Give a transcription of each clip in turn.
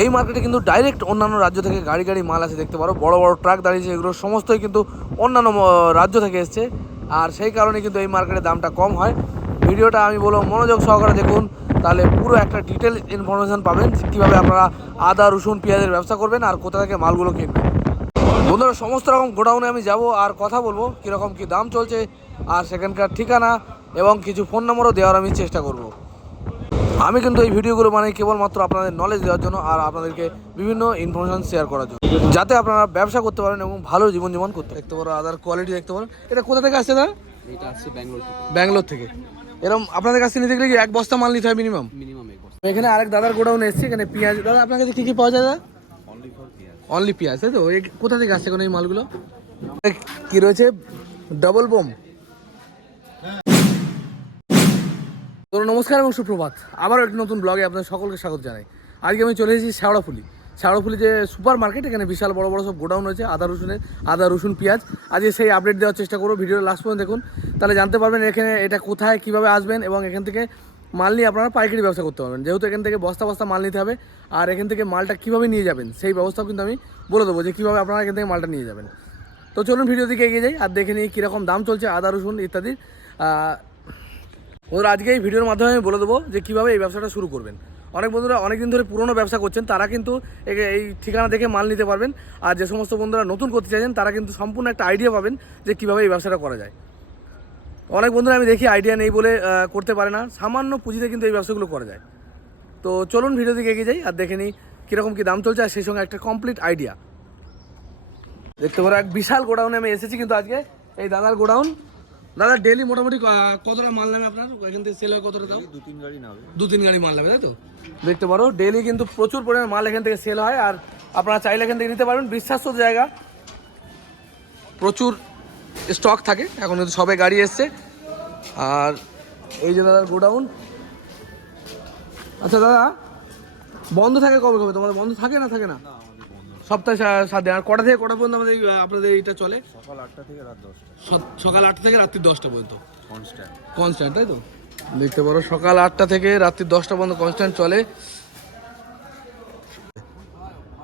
এই মার্কেটে কিন্তু ডাইরেক্ট অন্যান্য রাজ্য থেকে গাড়ি গাড়ি মাল আছে দেখতে পারো। বড় বড় ট্রাক দাঁড়িয়েছে এগুলো, সমস্তই কিন্তু অন্যান্য রাজ্য থেকে এসছে। আর সেই কারণে কিন্তু এই মার্কেটে দামটা কম হয়। ভিডিওটা আমি বলব মনোযোগ সহকারে দেখুন, তাহলে পুরো একটা ডিটেল ইনফরমেশন পাবেন কীভাবে আপনারা আদা, রসুন, পেঁয়াজের ব্যবসা করবেন আর কোথা থেকে মালগুলো কিনবেন। বন্ধুরা, সমস্ত রকম গোডাউনে আমি যাব আর কথা বলব, কীরকম কী দাম চলছে আর সেখানকার ঠিকানা এবং কিছু ফোন নম্বরও দেওয়ার আমি চেষ্টা করব। আমি কিন্তু এই ভিডিওগুলো মানে কেবলমাত্র আপনাদের নলেজ দেওয়ার জন্য আর আপনাদেরকে বিভিন্ন ইনফরমেশন শেয়ার করার জন্য। যাতে আপনারা ব্যবসা করতে পারেন এবং ভালো জীবনযাপন করতে দেখতে পারো আদার কোয়ালিটি দেখতে পারেন এটা কোথা থেকে আসছে দাদা এটা আসছে ব্যাঙ্গালোর থেকে। ব্যাঙ্গালোর থেকে। এরকম আপনাদের কাছে নিতে গেলে কি এক বস্তা মাল নিতে হয় মিনিমাম মিনিমাম এক এখানে আরেক দাদার গোডাউন এসেছে এখানে পেঁয়াজ দাদা আপনার কাছে কী কী পাওয়া যায় দাদা? অনলি পেঁয়াজ। তাই তো? এই কোথা থেকে আসছে এখন এই মালগুলো? কি রয়েছে? ডাবল বোম তো নমস্কার এবং সুপ্রভাত। আবারও একটি নতুন ব্লগে আপনাদের সকলকে স্বাগত জানাই। আজকে আমি চলে এসেছি শেওড়াফুলি শেওড়াফুলি যে সুপার মার্কেট, এখানে বিশাল বড় বড় সব গোডাউন রয়েছে, আদা রসুনের, আদা, রসুন, পেঁয়াজ। আজকে সেই আপডেট দেওয়ার চেষ্টা করব ভিডিওর লাস্ট পর্যন্ত দেখুন। তাহলে জানতে পারবেন এখানে এটা কোথায়, কীভাবে আসবেন এবং এখান থেকে মাল নিয়ে আপনারা পাইকারি ব্যবসা করতে পারবেন। যেহেতু এখান থেকে বস্তা বস্তা মাল নিতে হবে, আর এখান থেকে মালটা কীভাবে নিয়ে যাবেন, সেই ব্যবস্থাও কিন্তু আমি বলে দেবো যে কীভাবে আপনারা এখান থেকে মালটা নিয়ে যাবেন। তো চলুন ভিডিও দিকে এগিয়ে যাই, আর দেখে নিই কীরকম দাম চলছে আদা, রসুন ইত্যাদি ওর আজকে এই ভিডিওর মাধ্যমে আমি বলে দেবো যে কীভাবে এই ব্যবসাটা শুরু করবেন। অনেক বন্ধুরা অনেক দিন ধরে পুরনো ব্যবসা করছেন, তারা কিন্তু এই ঠিকানা দেখে মাল নিতে পারবেন। আর যে সমস্ত বন্ধুরা নতুন করতে চাইছেন, তারা কিন্তু সম্পূর্ণ একটা আইডিয়া পাবেন যে কীভাবে এই ব্যবসাটা করা যায়। অনেক বন্ধুরা আমি দেখি আইডিয়া নেই বলে করতে পারে না, সামান্য পুঁজিতে কিন্তু এই ব্যবসাগুলো করা যায়। তো চলুন ভিডিও দিকে এগিয়ে যাই আর দেখে নিই কীরকম কী দাম চলছে, আর সেই সঙ্গে একটা কমপ্লিট আইডিয়া দেখতে পারো, এক বিশাল গোডাউনে আমি এসেছি কিন্তু আজকে, এই দাদার গোডাউন। দাদা ডেলি মোটামুটি কতটা মাল নেবে আপনার? এখান থেকে সেল কতটা দাও দু তিন গাড়ি নাবে দু তিন গাড়ি মাল নেবে, তাই তো? দেখতে পারো ডেলি কিন্তু প্রচুর পরিমাণে মাল এখান থেকে সেল হয়, আর আপনারা চাইলে এখান থেকে নিতে পারবেন, বিশ্বাস্ত জায়গা। প্রচুর স্টক থাকে, এখন কিন্তু সবে গাড়ি এসছে। আর এই যে দাদার গোডাউন। আচ্ছা দাদা, বন্ধ থাকে কবে কবে? তোমাদের বন্ধ থাকে না থাকে না সপ্তাহে সাত দিন আর কটা থেকে কটা পর্যন্ত আমাদের আপনাদের এইটা চলে? সকাল আটটা থেকে রাত দশটা। সকাল আটটা থেকে রাত্রি দশটা পর্যন্ত। কনস্ট্যান্ট কনস্ট্যান্ট তাই তো? দেখতে পারো সকাল আটটা থেকে রাত্রি দশটা পর্যন্ত কনস্ট্যান্ট চলে।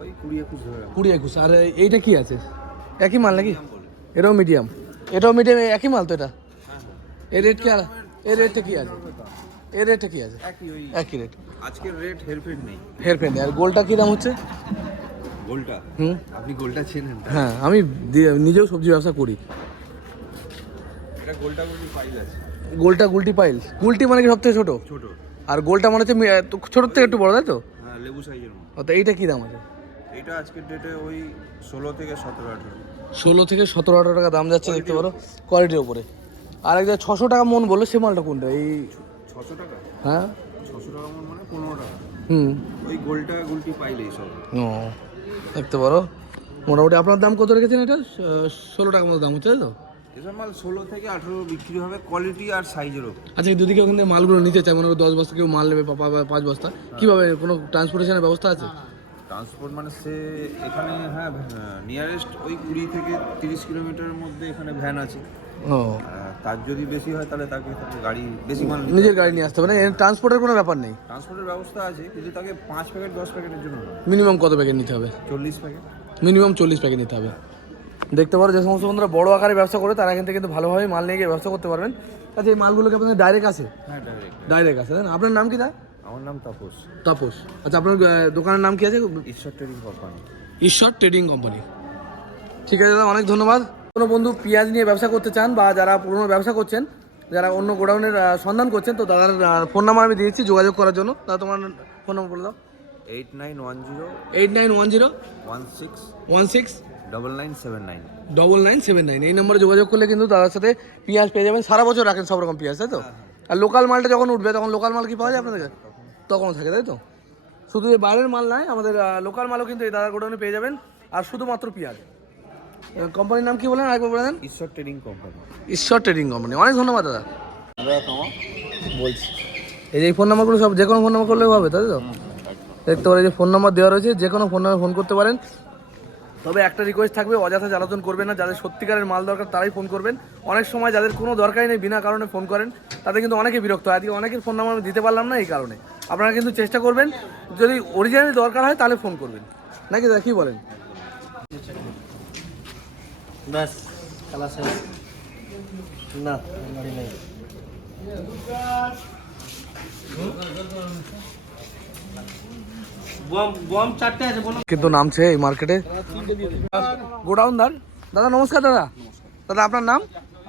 ওই কুড়ি একুশ আর এইটা কি আছে? একই মাল নাকি? এটাও মিডিয়াম এটাও মিডিয়াম একই মাল তো এটা? এর রেট কি আর? এর রেটটা কি আছে? এর রেটটা কি আছে? একই রেট আজকের রেট হেরফের নেই। হেয়ার নেই। আর গোলটা কী দাম হচ্ছে? গোলটা? হুম? আপনি গোলটা চেনেন হ্যাঁ আমি নিজেও সবজি ব্যবসা করি। এটা গোলটা গোলটি পাইল আছে। গোলটা গুলটি পাইল। গুলটি মানে কি সবথেকে ছোটো? ছোট। আর গোলটা মানে হচ্ছে ছোটোর থেকে একটু বড় তাই তো? হ্যাঁ লেবু সাইজের মতো। তো এইটা কী দাম আছে? এটা আজকের ডেটে ওই ষোলো থেকে সতেরো আঠেরো। ষোলো থেকে সতেরো আঠারো টাকা দাম যাচ্ছে দেখতে পারো। কোয়ালিটির ওপরে আর এক ছশো টাকা মন বলল সে মালটা কোনটা? এই ছশো টাকা? হ্যাঁ? ছশো টাকা মন মানে পনেরো টাকা। হুম। ওই গোলটা গোলটি পাইলে সব। ও। দেখতে পারো। মোটামুটি আপনার দাম কত রেখেছেন এটা? ষোলো টাকার মতো দাম হচ্ছে তাই তো? এসব মাল ষোলো থেকে আঠেরো বিক্রি হবে কোয়ালিটি আর সাইজের আচ্ছা যদি কেউ মালগুলো নিতে চায় মনে করো দশ বস্তা কেউ মাল নেবে পাঁচ বস্তা। কীভাবে কোনো ট্রান্সপোর্টেশনের ব্যবস্থা আছে? ট্রান্সপোর্ট মানে সে এখানে হ্যাঁ নিয়ারেস্ট ওই কুড়ি থেকে তিরিশ কিলোমিটারের মধ্যে এখানে ভ্যান আছে। তার যদি বেশি হয় তাহলে তাকে গাড়ি বেশি মাল নিজের গাড়ি নিয়ে আসতে হবে না? ট্রান্সপোর্টের কোনো ব্যাপার নেই? ট্রান্সপোর্টের ব্যবস্থা আছে কিন্তু তাকে পাঁচ প্যাকেট দশ প্যাকেটের জন্য মিনিমাম কত প্যাকেট নিতে হবে? চল্লিশ প্যাকেট মিনিমাম চল্লিশ প্যাকেট নিতে হবে। দেখতে পারো যে সমস্ত বন্ধুরা বড় আকারে ব্যবসা করে তারা এখান থেকে কিন্তু ভালোভাবে মাল নিয়ে গিয়ে ব্যবসা করতে পারবেন। আচ্ছা এই মালগুলোকে আপনাদের ডাইরেক্ট আসে হ্যাঁ ডাইরেক্ট ডাইরেক্ট আসে তাই না? আপনার নাম কি দা আমার নাম তাপস। তাপস। আচ্ছা আপনার দোকানের নাম কি আছে? Ishwar trading company Ishwar trading company ঠিক আছে দাদা অনেক ধন্যবাদ। কোনো বন্ধু পেঁয়াজ নিয়ে ব্যবসা করতে চান বা যারা পুরনো ব্যবসা করছেন, যারা অন্য গোডাউনের সন্ধান করছেন, তো তাদের ফোন নাম্বার আমি দিয়েছি যোগাযোগ করার জন্য। দাদা তোমার ফোন নাম্বার বলে দাও। Eight nine one zero eight nine one zero one six one six double nine seven nine double nine seven nine এই নম্বরে যোগাযোগ করলে কিন্তু দাদার সাথে পেঁয়াজ পেয়ে যাবেন। সারা বছর রাখেন সব রকম পেঁয়াজ, তাই তো? আর লোকাল মালটা যখন উঠবে, তখন লোকাল মাল কি পাওয়া যায় আপনাদের? কাছে? তখনও থাকে, তাই তো? শুধু বাইরের মাল নয়, আমাদের লোকাল মালও কিন্তু এই দাদার গোডাউনে পেয়ে যাবেন। আর শুধুমাত্র পেঁয়াজ। কোম্পানির নাম কি বলেন? আরেকবার বলে দেন। Ishwar trading company Ishwar trading company অনেক ধন্যবাদ দাদা। বলছি। এই যে এই ফোন নাম্বারগুলো সব যে কোনো ফোন নাম্বার করলেও হবে তাই তো? দেখতে পারে যে ফোন নাম্বার দেওয়া রয়েছে যে কোনো ফোন নাম্বার ফোন করতে পারেন। তবে একটা রিকোয়েস্ট থাকবে অযথা জ্বালাতন করবেন না যাদের সত্যিকারের মাল দরকার তারাই ফোন করবেন। অনেক সময় যাদের কোনো দরকারই নেই বিনা কারণে ফোন করেন তাদের কিন্তু অনেকে বিরক্ত হয়। আজকে অনেকের ফোন নাম্বার আমি দিতে পারলাম না এই কারণে। আপনারা কিন্তু চেষ্টা করবেন যদি অরিজিনালি দরকার হয় তাহলে ফোন করবেন। নাকি দাদা কী বলেন? ব্যাস খেলা না গাড়ি নেই। কিন্তু নামছে এই মার্কেটে। গোডাউন দার। দাদা নমস্কার দাদা। দাদা আপনার নাম?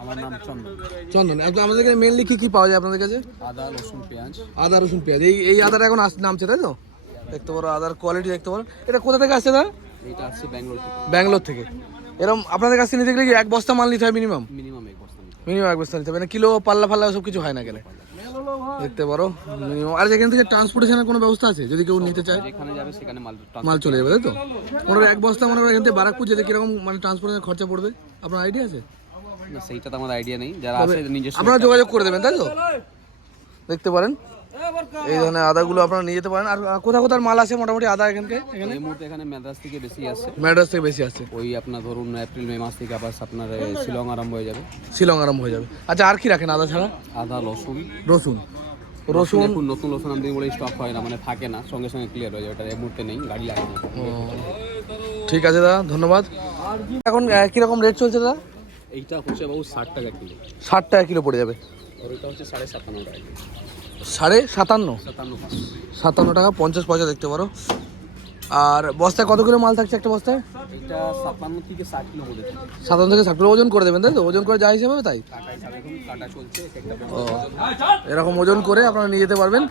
আমার নাম চন্দন। চন্দন। একদম আমাদের কাছে মেনলি কি কি পাওয়া যায় আপনাদের কাছে? আদা রসুন পেঁয়াজ। আদা রসুন পেঁয়াজ। এই এই আদার এখন নামছে তাই তো? দেখতে পারো আদার কোয়ালিটি দেখতে পারো। এটা কোথা থেকে আসছে দাদা? এটা আসছে ব্যাঙ্গালোর থেকে। ব্যাঙ্গালোর থেকে। এরকম আপনাদের কাছ থেকে নিতে গেলে কি এক বস্তা মাল নিতে হয় মিনিমাম মিনিমাম এক বস্তা নিতে মিনিমাম এক বস্তা নিতে হবে। না কিলো পাল্লা ফাল্লা সব কিছু হয় না গেলে। দেখতে পারো মিনিমাম আর যেখান থেকে ট্রান্সপোর্টেশনের কোনো ব্যবস্থা আছে? যদি কেউ নিতে চায়? যেখানে যাবে সেখানে মাল মাল চলে যাবে তাই তো? মনে এক বস্তা মনে হয় এখান থেকে বারাকপুর যেতে কীরকম মানে ট্রান্সপোর্টের খরচা পড়বে? আপনার আইডিয়া আছে? না সেইটা তো আমার আইডিয়া নেই। যারা আছে নিজস্ব আপনারা যোগাযোগ করে দেবেন তাই তো? দেখতে পারেন। এই ধরনের আদাগুলো আপনারা নিয়ে যেতে পারেন। আর কোথা কোথার মাল আছে মোটামুটি আদা এখানকে? এখানে? এই মুহূর্তে এখানে মাদ্রাস থেকে বেশি আসছে ম্যাড্রাস থেকে বেশি আসছে ওই আপনার ধরুন এপ্রিল মে মাস থেকে আবার আপনার এ, শিলং আরম্ভ হয়ে যাবে। শিলং আরম্ভ হয়ে যাবে। আচ্ছা আর কি রাখেন আদা ছাড়া? আদা রসুন। রসুন। রসুন এখন নতুন রসুন আমাদের বলে স্টক হয় না মানে থাকে না সঙ্গে সঙ্গে ক্লিয়ার হয়ে যাবে ওটা এই মুহূর্তে নেই গাড়ি লাগে না। ঠিক আছে দাদা ধন্যবাদ। এখন আহ, কীরকম রেট চলছে দাদা? এইটা হচ্ছে বাবু ষাট টাকা কিলো। ষাট টাকা কিলো পড়ে যাবে। আর ওইটা হচ্ছে সাড়ে সাতান্ন টাকা কিলো। সাড়ে সাতান্ন। সাতান্ন টাকা পঞ্চাশ পয়সা দেখতে পারো। আর বস্তায় কত কিলো মাল থাকছে একটা বস্তায়? এটা সাতান্ন থেকে ষাট কিলো সাতান্ন থেকে ষাট কিলো ওজন করে দেবেন তাই তো? ওজন করে যা হিসেবে তাই? ও এরকম ওজন করে আপনারা নিয়ে যেতে পারবেন।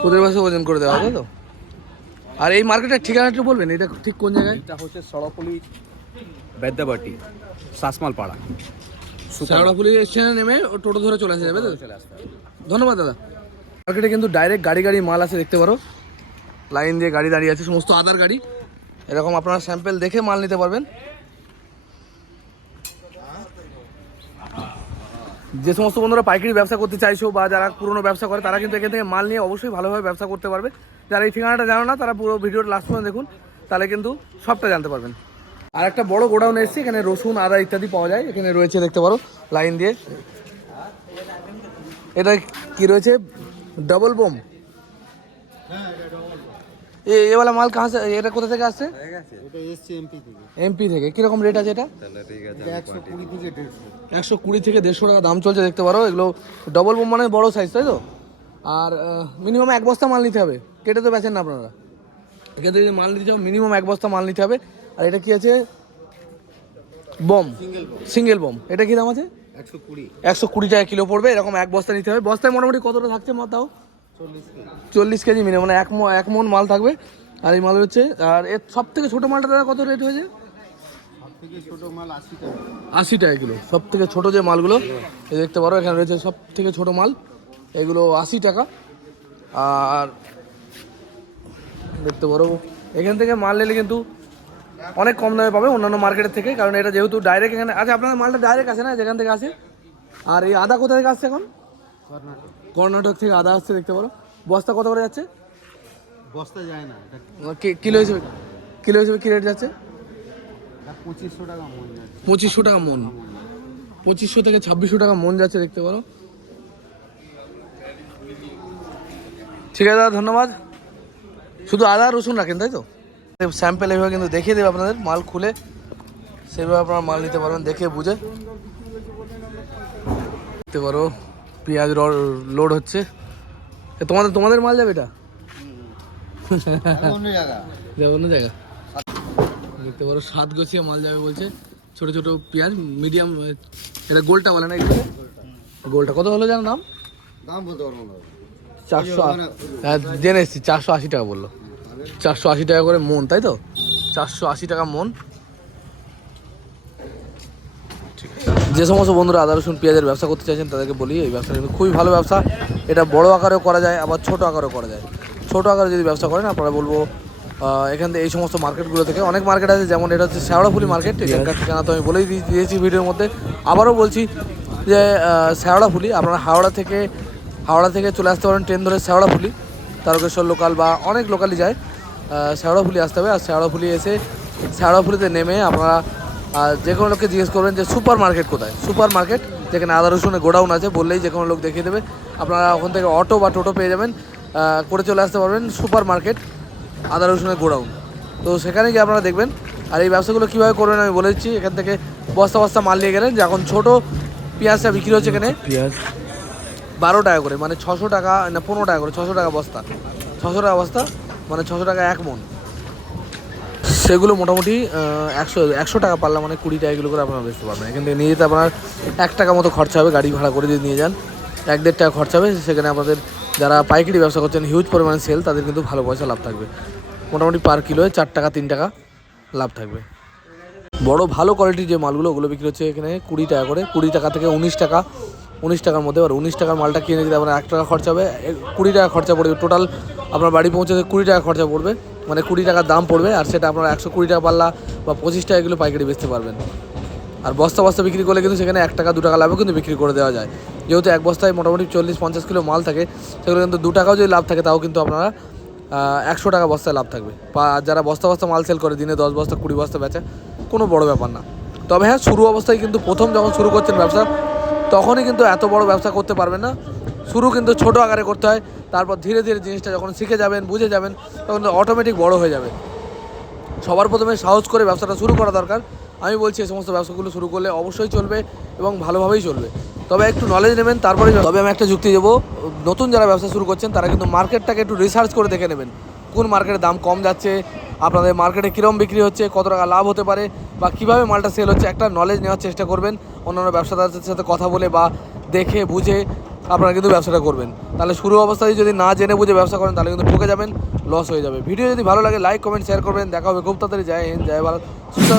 খুদের বাসে ওজন করে দেওয়া হবে তো? আর এই মার্কেটের ঠিকানাটা একটু বলবেন এটা ঠিক কোন জায়গায়? এটা হচ্ছে সড়কলি বেদ্যাবাটি শাসমাল পাড়া স্টেশনে নেমে টোটো ধরে চলে আসা যাবে তো? ধন্যবাদ দাদা। মার্কেটে কিন্তু ডাইরেক্ট গাড়ি গাড়ি মাল আছে দেখতে পারো। লাইন দিয়ে গাড়ি দাঁড়িয়ে আছে সমস্ত আদার গাড়ি। এরকম আপনারা স্যাম্পেল দেখে মাল নিতে পারবেন। যে সমস্ত বন্ধুরা পাইকারি ব্যবসা করতে চাইছো বা যারা পুরনো ব্যবসা করে তারা কিন্তু এখান থেকে মাল নিয়ে অবশ্যই ভালোভাবে ব্যবসা করতে পারবে। যারা এই ঠিকানাটা জানো না তারা পুরো ভিডিওটা লাস্ট পর্যন্ত দেখুন। তাহলে কিন্তু সবটা জানতে পারবেন। আর একটা বড় গোডাউন এসেছে এখানে রসুন আদা ইত্যাদি পাওয়া যায়। এখানে রয়েছে দেখতে পারো লাইন দিয়ে। এটা কি রয়েছে? ডবল বোম এ এওয়ালা মাল কাহা এটা কোথা থেকে আসছে? এমপি থেকে। এমপি কীরকম রেট আছে এটা? একশো কুড়ি থেকে দেড়শো। একশো কুড়ি থেকে দেড়শো টাকা দাম চলছে দেখতে পারো। এগুলো ডবল বোম মানে বড় সাইজ তাই তো? আর মিনিমাম এক বস্তা মাল নিতে হবে। কেটে তো বেচেন না আপনারা। এখান থেকে যদি মাল নিতে চাও মিনিমাম এক বস্তা মাল নিতে হবে। আর এটা কি আছে? বম। Single bomb. এটা কি দাম আছে? একশো কুড়ি। টাকা কিলো পড়বে এরকম এক বস্তা নিতে হবে। বস্তায় মোটামুটি কতটা থাকছে মা তাও? চল্লিশ কেজি মিনিমাম মানে এক এক মন মাল থাকবে। আর এই মাল হচ্ছে আর এর সব থেকে ছোটো মালটা দাদা কত রেট হয়েছে? আশি টাকা। কিলো। সব থেকে ছোটো যে মালগুলো দেখতে পারো এখানে রয়েছে সব থেকে ছোটো মাল। এগুলো আশি টাকা। আর দেখতে পারো এখান থেকে মাল নিলে কিন্তু অনেক কম দামে পাবে অন্যান্য মার্কেটের থেকে কারণ এটা যেহেতু ডাইরেক্ট এখানে আচ্ছা আপনাদের মালটা ডাইরেক্ট আসে না? যেখান থেকে আসে? আর এই আদা কোথা থেকে আসছে এখন? কর্ণাটক কর্ণাটক থেকে আদা আসছে দেখতে পারো। বস্তা কত করে যাচ্ছে? বস্তা যায় না কিলো হিসেবে কিলো হিসেবে কী রেট যাচ্ছে? পঁচিশশো টাকা মন যাচ্ছে। পঁচিশশো টাকা মন। পঁচিশশো থেকে ছাব্বিশশো টাকা মন যাচ্ছে দেখতে পারো। ঠিক আছে দাদা ধন্যবাদ। শুধু আদা রসুন রাখেন তাই তো? স্যাম্পেল এভাবে কিন্তু দেখিয়ে দেবে আপনাদের। মাল খুলে সেভাবে আপনারা মাল নিতে পারবেন দেখে বুঝে। দেখতে পারো পেঁয়াজ লোড হচ্ছে। এ তোমাদের তোমাদের মাল যাবে এটা? অন্য জায়গা। অন্য জায়গা? দেখতে পারো সাত গোছিয়া মাল যাবে বলছে। ছোট ছোট পেঁয়াজ মিডিয়াম এটা গোলটা বলে না গোলটা কত হলো জানো নাম? দাম বলতে পারব না চারশো হ্যাঁ জেনে এসেছি চারশো আশি টাকা বলল। চারশো আশি টাকা করে মন তাই তো? চারশো আশি টাকা মন। যে সমস্ত বন্ধুরা আদা রসুন পেঁয়াজের ব্যবসা করতে চাইছেন তাদেরকে বলি এই ব্যবসা কিন্তু খুবই ভালো ব্যবসা। এটা বড় আকারেও করা যায় আবার ছোট আকারেও করা যায়। ছোট আকারে যদি ব্যবসা করেন আপনারা বলব এখান থেকে এই সমস্ত মার্কেটগুলো থেকে অনেক মার্কেট আছে যেমন এটা হচ্ছে শ্যাওড়াফুলি মার্কেট এখানকার ঠিকানা তো আমি বলেই দিয়ে- দিয়েছি ভিডিওর মধ্যে। আবারও বলছি যে শ্যাওড়াফুলি আপনারা হাওড়া থেকে হাওড়া থেকে চলে আসতে পারেন ট্রেন ধরে শ্যাওড়াফুলি তারকেশ্বর লোকাল বা অনেক লোকালই যায়। শ্যাওড়াফুলি আসতে হবে। আর শ্যাওড়াফুলি এসে শ্যাওড়াফুলিতে নেমে আপনারা আর যে কোনো লোককে জিজ্ঞেস করবেন যে সুপার মার্কেট কোথায়? সুপার মার্কেট যেখানে আদা রসুনের গোডাউন আছে বললেই যে কোনো লোক দেখিয়ে দেবে। আপনারা ওখান থেকে অটো বা টোটো পেয়ে যাবেন করে চলে আসতে পারবেন সুপার মার্কেট আদা রসুনের গোডাউন। তো সেখানে গিয়ে আপনারা দেখবেন আর এই ব্যবসাগুলো কীভাবে করবেন আমি বলে দিচ্ছি। এখান থেকে বস্তা বস্তা মাল নিয়ে গেলেন যে এখন ছোটো পেঁয়াজটা বিক্রি হচ্ছে এখানে। পেঁয়াজ। বারো টাকা করে মানে ছশো টাকা না পনেরো টাকা করে ছশো টাকা বস্তা। ছশো টাকা বস্তা। মানে ছশো টাকা এক মন। সেগুলো মোটামুটি একশো একশো টাকা পারলে মানে কুড়ি টাকা এগুলো করে আপনারা বেচতে পারবেন। এখান থেকে নিয়ে যেতে আপনার এক টাকা মতো খরচা হবে গাড়ি ভাড়া করে যদি নিয়ে যান। এক দেড় টাকা খরচা হবে, সেখানে আপনাদের যারা পাইকারি ব্যবসা করছেন হিউজ পরিমাণে সেল তাদের কিন্তু ভালো পয়সা লাভ থাকবে। মোটামুটি পার কিলোয় চার টাকা, তিন টাকা লাভ থাকবে। বড় ভালো কোয়ালিটির যে মালগুলো, ওগুলো বিক্রি হচ্ছে এখানে কুড়ি টাকা করে। কুড়ি টাকা থেকে উনিশ টাকা উনিশ টাকার মধ্যে আর উনিশ টাকার মালটা কিনে দিতে আপনার এক টাকা খরচা হবে কুড়ি টাকা খরচা পড়বে। টোটাল আপনার বাড়ি পৌঁছাতে কুড়ি টাকা খরচা পড়বে মানে কুড়ি টাকার দাম পড়বে, আর সেটা আপনার একশো কুড়ি টাকা পাল্লা বা পঁচিশ টাকা এগুলো পাইকারি বেচতে পারবেন। আর বস্তা বস্তা বিক্রি করলে কিন্তু সেখানে এক টাকা, দু টাকা লাভও কিন্তু বিক্রি করে দেওয়া যায়। যেহেতু এক বস্তায় মোটামুটি চল্লিশ, পঞ্চাশ কিলো মাল থাকে, সেগুলো কিন্তু দু টাকাও যদি লাভ থাকে, তাও কিন্তু আপনারা একশো টাকা বস্তায় লাভ থাকবে। বা যারা বস্তা বস্তা মাল সেল করে, দিনে দশ বস্তা, কুড়ি বস্তা বেচে, কোনো বড় ব্যাপার না। তবে হ্যাঁ শুরু অবস্থায় কিন্তু প্রথম যখন শুরু করছেন ব্যবসা তখনই কিন্তু এত বড় ব্যবসা করতে পারবেন না। শুরু কিন্তু ছোট আকারে করতে হয়, তারপর ধীরে ধীরে জিনিসটা যখন শিখে যাবেন, বুঝে যাবেন, তখন অটোমেটিক বড় হয়ে যাবে। সবার প্রথমে সাহস করে ব্যবসাটা শুরু করা দরকার। আমি বলছি, এই সমস্ত ব্যবসাগুলো শুরু করলে অবশ্যই চলবে এবং ভালোভাবেই চলবে। তবে একটু নলেজ নেবেন, তারপরে তবে আমি একটা যুক্তি দেবো, নতুন যারা ব্যবসা শুরু করছেন, তারা কিন্তু মার্কেটটাকে একটু রিসার্চ করে দেখে নেবেন। কোন মার্কেটে দাম কম যাচ্ছে আপনাদের মার্কেটে কীরকম বিক্রি হচ্ছে, কত টাকা লাভ হতে পারে বা কীভাবে মালটা সেল হচ্ছে, একটা নলেজ নেওয়ার চেষ্টা করবেন। অন্যান্য ব্যবসাদারদের সাথে কথা বলে বা দেখে, বুঝে আপনারা কিন্তু ব্যবসাটা করবেন। তাহলে শুরু অবস্থায় যদি না জেনে বুঝে ব্যবসা করেন, তাহলে কিন্তু ঠকে যাবেন লস হয়ে যাবে। ভিডিও যদি ভালো লাগে লাইক কমেন্ট শেয়ার করবেন। দেখা হবে খুব তাড়াতাড়ি। জয় হিন্দ, জয় ভারত। সুস্থ